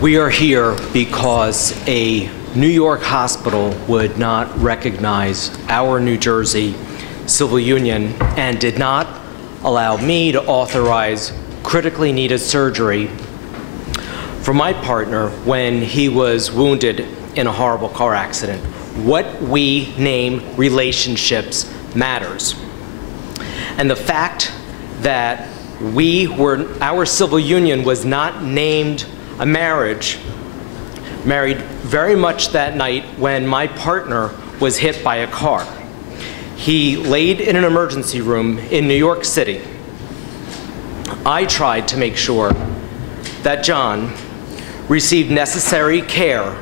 We are here because a New York hospital would not recognize our New Jersey civil union and did not allow me to authorize critically needed surgery for my partner when he was wounded in a horrible car accident. What we name relationships matters. And the fact that our civil union was not named a marriage married very much that night when my partner was hit by a car. He laid in an emergency room in New York City. I tried to make sure that John received necessary care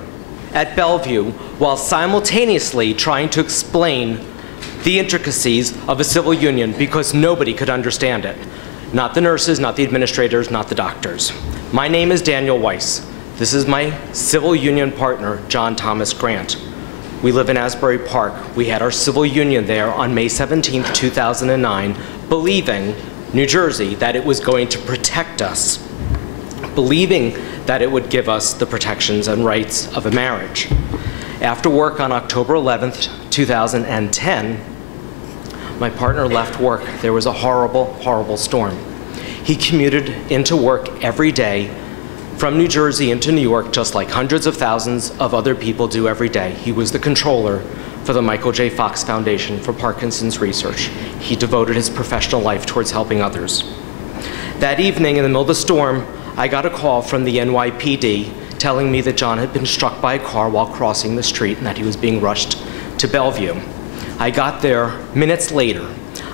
at Bellevue while simultaneously trying to explain the intricacies of a civil union because nobody could understand it. Not the nurses, not the administrators, not the doctors. My name is Daniel Weiss. This is my civil union partner, John Thomas Grant. We live in Asbury Park. We had our civil union there on May 17, 2009, believing, New Jersey, that it was going to protect us, believing that it would give us the protections and rights of a marriage. After work on October 11th, 2010, my partner left work. There was a horrible, horrible storm. He commuted into work every day from New Jersey into New York, just like hundreds of thousands of other people do every day. He was the controller for the Michael J. Fox Foundation for Parkinson's Research. He devoted his professional life towards helping others. That evening, in the middle of the storm, I got a call from the NYPD telling me that John had been struck by a car while crossing the street and that he was being rushed to Bellevue. I got there minutes later.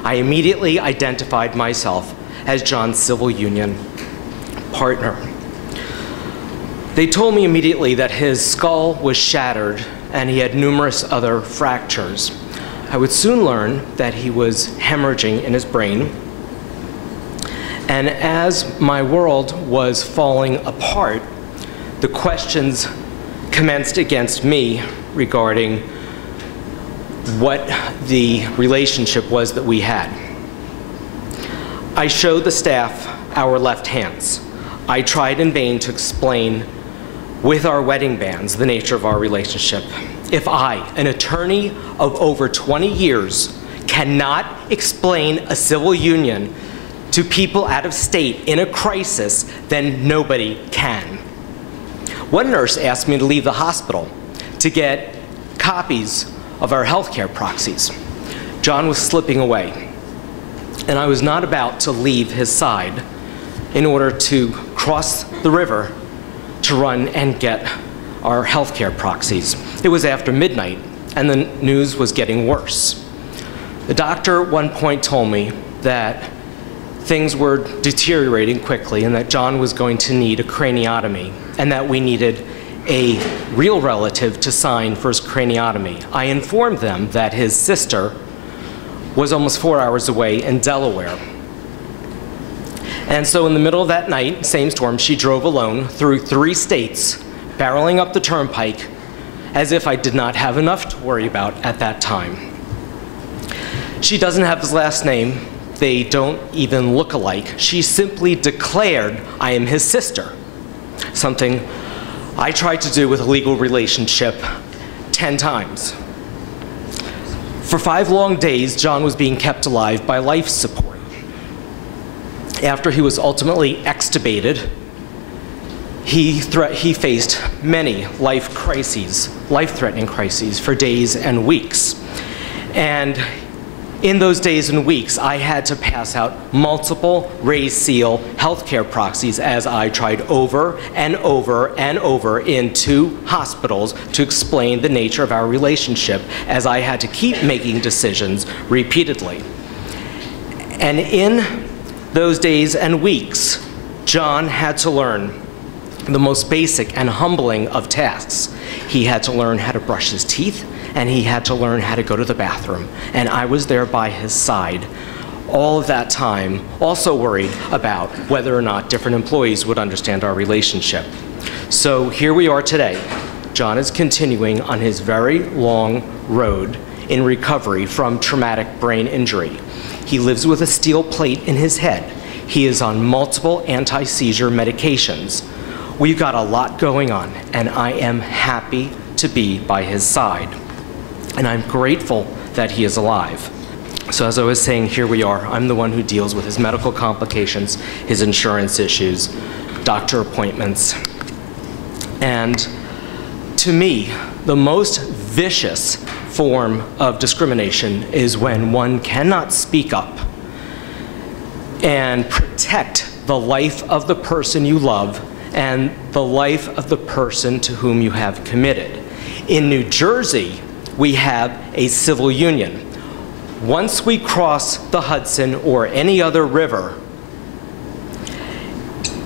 I immediately identified myself as John's civil union partner. They told me immediately that his skull was shattered and he had numerous other fractures. I would soon learn that he was hemorrhaging in his brain. And as my world was falling apart, the questions commenced against me regarding what the relationship was that we had. I showed the staff our left hands. I tried in vain to explain with our wedding bands the nature of our relationship. If I, an attorney of over 20 years, cannot explain a civil union to people out of state in a crisis, then nobody can. One nurse asked me to leave the hospital to get copies of our healthcare proxies. John was slipping away, and I was not about to leave his side in order to cross the river to run and get our healthcare proxies. It was after midnight, and the news was getting worse. The doctor at one point told me that things were deteriorating quickly and that John was going to need a craniotomy and that we needed a real relative to sign for his craniotomy. I informed them that his sister was almost 4 hours away in Delaware. And so in the middle of that night, same storm, she drove alone through 3 states, barreling up the turnpike as if I did not have enough to worry about at that time. She doesn't have his last name. They don't even look alike. She simply declared, I am his sister, something I tried to do with a legal relationship 10 times. For 5 long days, John was being kept alive by life support. After he was ultimately extubated, he faced many life crises, life-threatening crises for days and weeks. And in those days and weeks, I had to pass out multiple raised seal healthcare proxies as I tried over and over and over in 2 hospitals to explain the nature of our relationship, as I had to keep making decisions repeatedly. And in those days and weeks, John had to learn the most basic and humbling of tasks. He had to learn how to brush his teeth, and he had to learn how to go to the bathroom. And I was there by his side all of that time, also worried about whether or not different employees would understand our relationship. So here we are today. John is continuing on his very long road in recovery from traumatic brain injury. He lives with a steel plate in his head. He is on multiple anti-seizure medications. We've got a lot going on, and I am happy to be by his side. And I'm grateful that he is alive. So as I was saying, here we are. I'm the one who deals with his medical complications, his insurance issues, doctor appointments. And to me, the most vicious form of discrimination is when one cannot speak up and protect the life of the person you love and the life of the person to whom you have committed. In New Jersey, we have a civil union. Once we cross the Hudson or any other river,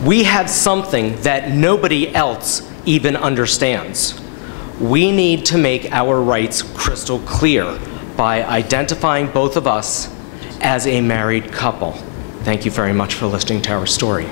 we have something that nobody else even understands. We need to make our rights crystal clear by identifying both of us as a married couple. Thank you very much for listening to our story.